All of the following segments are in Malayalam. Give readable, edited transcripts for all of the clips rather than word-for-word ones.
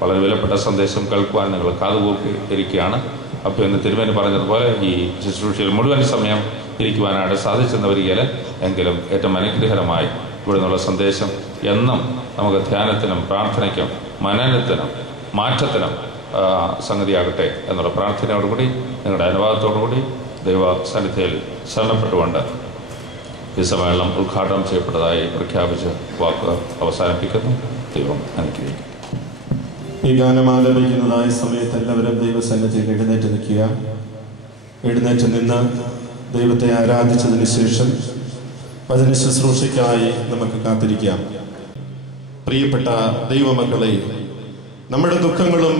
വളരെ വിലപ്പെട്ട സന്ദേശം കേൾക്കുവാൻ നിങ്ങൾ കാതുകൂപ്പിയിരിക്കുകയാണ്. അപ്പോൾ ഇന്ന് തിരുമേനി പറഞ്ഞതുപോലെ ഈ ശുശ്രൂഷയിൽ മുഴുവൻ സമയം ഇരിക്കുവാനായിട്ട് സാധിച്ചെന്ന് വരികയില്ല, എങ്കിലും ഏറ്റവും അനുഗ്രഹകരമായി ഇവിടെ നിന്നുള്ള സന്ദേശം എന്നും നമുക്ക് ധ്യാനത്തിനും പ്രാർത്ഥനയ്ക്കും മനനത്തിനും മാറ്റത്തിനും സംഗതിയാകട്ടെ എന്നുള്ള പ്രാർത്ഥനയോടുകൂടി നിങ്ങളുടെ അനുവാദത്തോടുകൂടി ദൈവ സന്നിധിയിൽ ശരണപ്പെട്ടുകൊണ്ട് ഈ സമ്മേളനം ഉദ്ഘാടനം ചെയ്യപ്പെട്ടതായി പ്രഖ്യാപിച്ച് വാക്ക് അവസാനിപ്പിക്കുന്നു. ദൈവം അനുഗ്രഹിക്കും. ഈ ഗാനം ആലപിക്കുന്നതായ സമയത്ത് എല്ലാവരും ദൈവസന്നിധിയിൽ എഴുന്നേറ്റ് നിൽക്കുക. എഴുന്നേറ്റ് നിന്ന് ദൈവത്തെ ആരാധിച്ചതിന് ശേഷം വചന ശുശ്രൂഷയ്ക്കായി നമുക്ക് കാത്തിരിക്കാം. പ്രിയപ്പെട്ട ദൈവമക്കളെ, നമ്മുടെ ദുഃഖങ്ങളും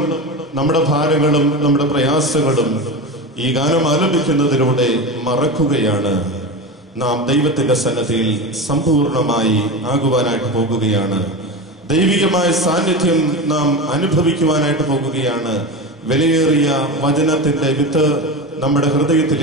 നമ്മുടെ ഭാരങ്ങളും നമ്മുടെ പ്രയാസങ്ങളും ഈ ഗാനം ആലപിക്കുന്നതിലൂടെ മറക്കുകയാണ്. നാം ദൈവത്തിന്റെ സന്നിധിയിൽ സമ്പൂർണമായി ആകുവാനായിട്ട് പോകുകയാണ്. ദൈവികമായ സാന്നിധ്യം നാം അനുഭവിക്കുവാനായിട്ട് പോകുകയാണ്. വിലയേറിയ വചനത്തിന്റെ വിത്ത് നമ്മുടെ ഹൃദയത്തിൽ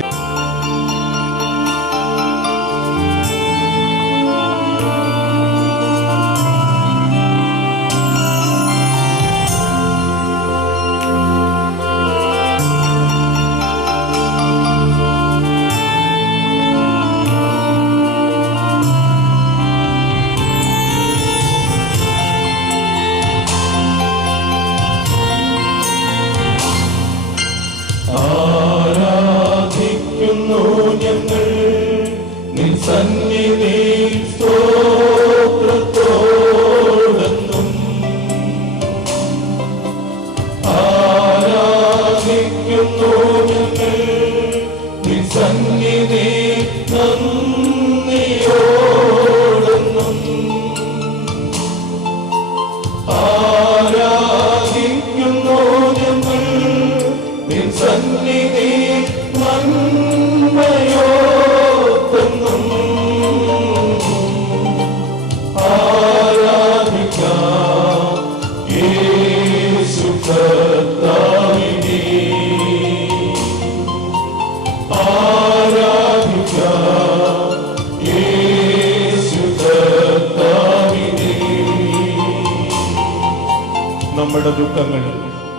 നമ്മുടെ ദുഃഖങ്ങൾ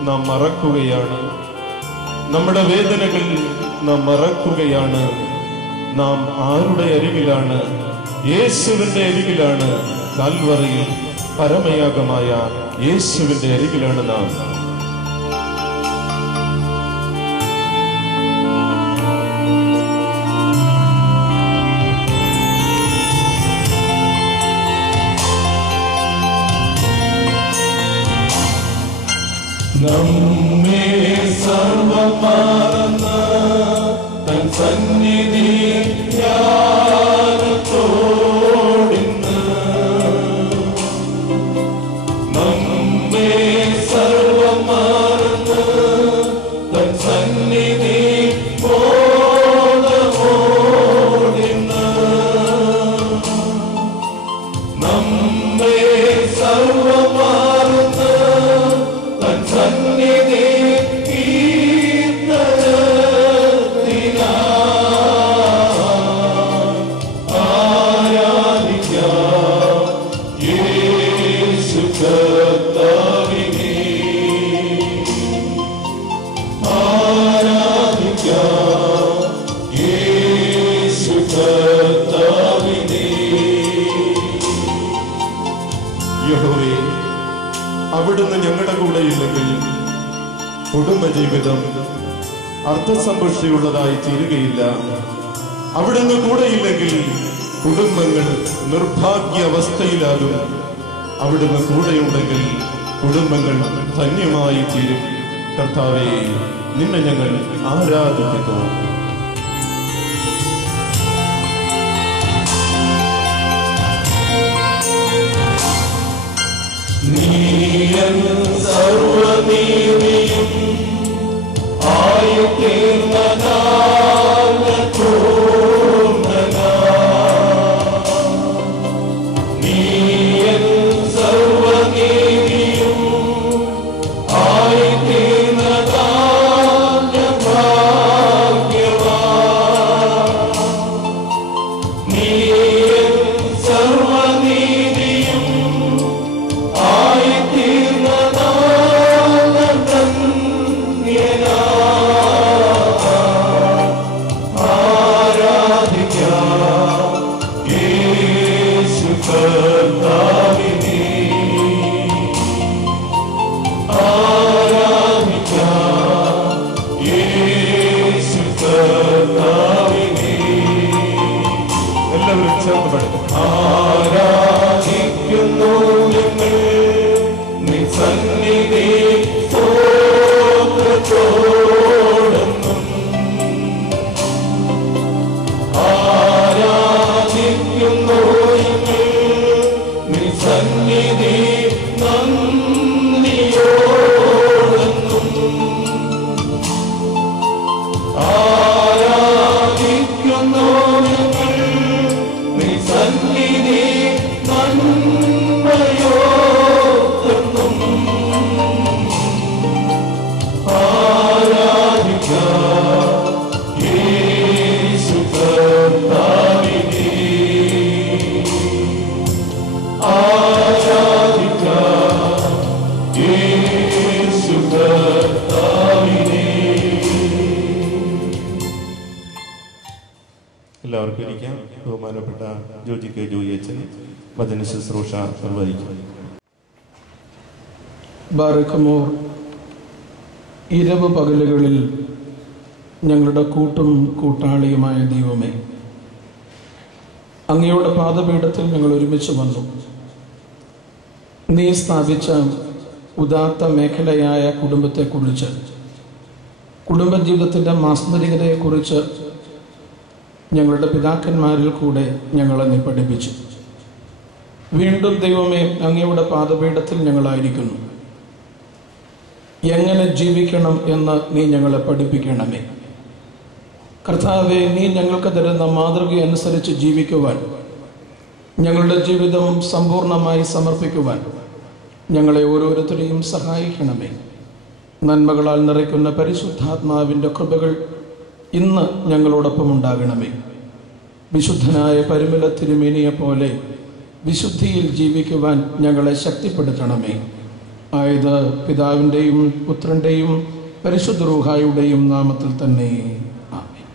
നാം മറക്കുകയാണ്. നമ്മുടെ വേദനകൾ നാം മറക്കുകയാണ്. നാം ആരുടെ അരികിലാണ്? യേശുവിന്റെ അരികിലാണ്. കാൽവറിയിൽ പരമയാഗമായ യേശുവിന്റെ അരികിലാണ് നാം. നമ്മെ സർവമറന്ന് തൻ സന്നിധി ധ്യാനത്തോടിന്ന് നമ്മെ സർവമറന്ന് തൻ സന്നിധി ബോധമോടിന്ന് നമ്മെ സർവമറന്ന് സന്നിധി കീർത്തനത്തിനാ ആരാധിക്കാം യേശു കർത്താവിനെ. ആരാധിക്കാം യേശു കർത്താവിനെ. യഹോവേ, അവിടുന്ന് ഞങ്ങളുടെ കൂടെ ഇല്ലെങ്കിൽ കുടുംബജീവിതം അർത്ഥസമ്പുഷ്ടിയുള്ളതായി തീരുകയില്ല. അവിടുന്ന് കൂടെയില്ലെങ്കിൽ കുടുംബങ്ങൾ നിർഭാഗ്യാവസ്ഥയിലാകും. അവിടുന്ന് കൂടെയുണ്ടെങ്കിൽ കുടുംബങ്ങൾ ധന്യമായി തീരും. കർത്താവേ, നിന്നെ ഞങ്ങൾ ആരാധിക്കുന്നു. നീയൻ സർവനീതിയും ആയുതീർന്നനാ നീയൻ സർവനീതിയും ആയുതീർന്നനാ ഭാഗ്യം സന്നിധി സ്തോത്രത്തോടെന്നും ആരാധിക്കുന്നു ഞങ്ങൾ നിൻ സന്നിധി നന്ദിയോടെന്നും ആരാധിക്കുന്നു ഞങ്ങൾ നിൻ സന്നിധി നന്മയോടെന്നും ആരാധിക്കാം യേശു കർത്താവിനെ ആരാധിക്കാം യേശു കർത്താവിനെ. എല്ലാവർക്കും ഇരിക്കാം. ബഹുമാനപ്പെട്ട ജോജി കെ ജോയി അച്ഛൻ വചന ശുശ്രൂഷ നിർവഹിക്കും. ബാറക്കമോർ, ഇരവ് പകലുകളിൽ ഞങ്ങളുടെ കൂട്ടും കൂട്ടാളിയുമായ ദൈവമേ, അങ്ങയുടെ പാദപീഠത്തിൽ ഞങ്ങൾ ഒരുമിച്ച് വന്നു. നീ സ്ഥാപിച്ച ഉദാത്ത മേഖലയായ കുടുംബത്തെക്കുറിച്ച്, കുടുംബജീവിതത്തിൻ്റെ മാസ്മരികതയെക്കുറിച്ച് ഞങ്ങളുടെ പിതാക്കന്മാരിൽ കൂടെ ഞങ്ങളെ നീ പഠിപ്പിച്ചു. വീണ്ടും ദൈവമേ, അങ്ങയുടെ പാദപീഠത്തിൽ ഞങ്ങളായിരിക്കുന്നു. എങ്ങനെ ജീവിക്കണം എന്ന് നീ ഞങ്ങളെ പഠിപ്പിക്കണമേ. കർത്താവേ, നീ ഞങ്ങൾക്ക് തരുന്ന മാതൃക അനുസരിച്ച് ജീവിക്കുവാൻ, ഞങ്ങളുടെ ജീവിതം സമ്പൂർണമായി സമർപ്പിക്കുവാൻ ഞങ്ങളെ ഓരോരുത്തരെയും സഹായിക്കണമേ. നന്മകളാൽ നിറയ്ക്കുന്ന പരിശുദ്ധാത്മാവിൻ്റെ കൃപകൾ ഇന്ന് ഞങ്ങളോടൊപ്പം ഉണ്ടാകണമേ. വിശുദ്ധനായ പരിമല തിരുമേനിയെ പോലെ വിശുദ്ധിയിൽ ജീവിക്കുവാൻ ഞങ്ങളെ ശക്തിപ്പെടുത്തണമേ. ആയത് പിതാവിൻ്റെയും പുത്രൻ്റെയും പരിശുദ്ധ റൂഹായുടെയും നാമത്തിൽ തന്നെ. ആമേൻ.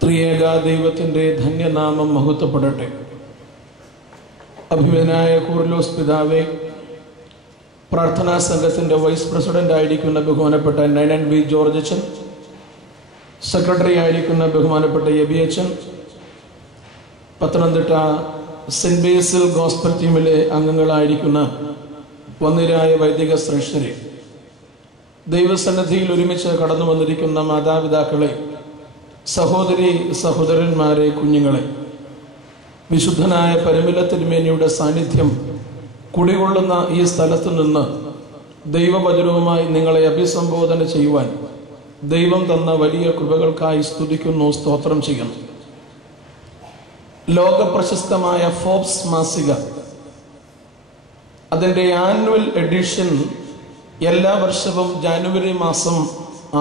ത്രിയേക ദൈവത്തിൻ്റെ ധന്യനാമം മഹത്വപ്പെടട്ടെ. അഭിമനായ കൂർലോസ് പിതാവേ, പ്രാർത്ഥനാ സംഘത്തിൻ്റെ വൈസ് പ്രസിഡന്റ് ആയിരിക്കുന്ന ബഹുമാനപ്പെട്ട നയനൻ വി ജോർജ് അച്ഛൻ, സെക്രട്ടറി ആയിരിക്കുന്ന ബഹുമാനപ്പെട്ട എബി അച്ഛൻ, പത്തനംതിട്ട സെന്റ് ബേസിൽ ഗോസ്പൽ ടീമിലെ അംഗങ്ങളായിരിക്കുന്ന വന്നിരായ വൈദിക ശ്രേഷ്ഠരെ, ദൈവസന്നിധിയിൽ ഒരുമിച്ച് കടന്നു വന്നിരിക്കുന്ന മാതാപിതാക്കളെ, സഹോദരി സഹോദരന്മാരെ, കുഞ്ഞുങ്ങളെ, വിശുദ്ധനായ പരിമല തിരുമേനിയുടെ സാന്നിധ്യം കുടികൊള്ളുന്ന ഈ സ്ഥലത്ത് നിന്ന് ദൈവവചനവുമായി നിങ്ങളെ അഭിസംബോധന ചെയ്യുവാൻ ദൈവം തന്ന വലിയ കൃപകൾക്കായി സ്തുതിക്കുന്നു, സ്തോത്രം ചെയ്യുന്നു. ലോക പ്രശസ്തമായ ഫോബ്സ് മാസിക അതിൻ്റെ ആനുവൽ എഡിഷൻ എല്ലാ വർഷവും ജാനുവരി മാസം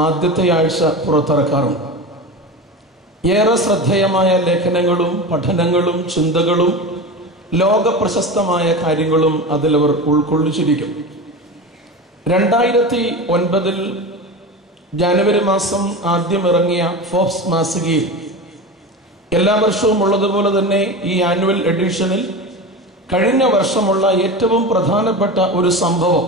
ആദ്യത്തെ ആഴ്ച പുറത്തിറക്കാറുണ്ട്. ഏറെ ശ്രദ്ധേയമായ ലേഖനങ്ങളും പഠനങ്ങളും ചിന്തകളും ലോക പ്രശസ്തമായ കാര്യങ്ങളും അതിലവർ ഉൾക്കൊള്ളിച്ചിരിക്കും. 2009 ജാനുവരി മാസം ആദ്യം ഇറങ്ങിയ ഫോബ്സ് മാസികയിൽ എല്ലാ വർഷവും ഉള്ളതുപോലെ തന്നെ ഈ ആനുവൽ എഡിഷനിൽ കഴിഞ്ഞ വർഷമുള്ള ഏറ്റവും പ്രധാനപ്പെട്ട ഒരു സംഭവം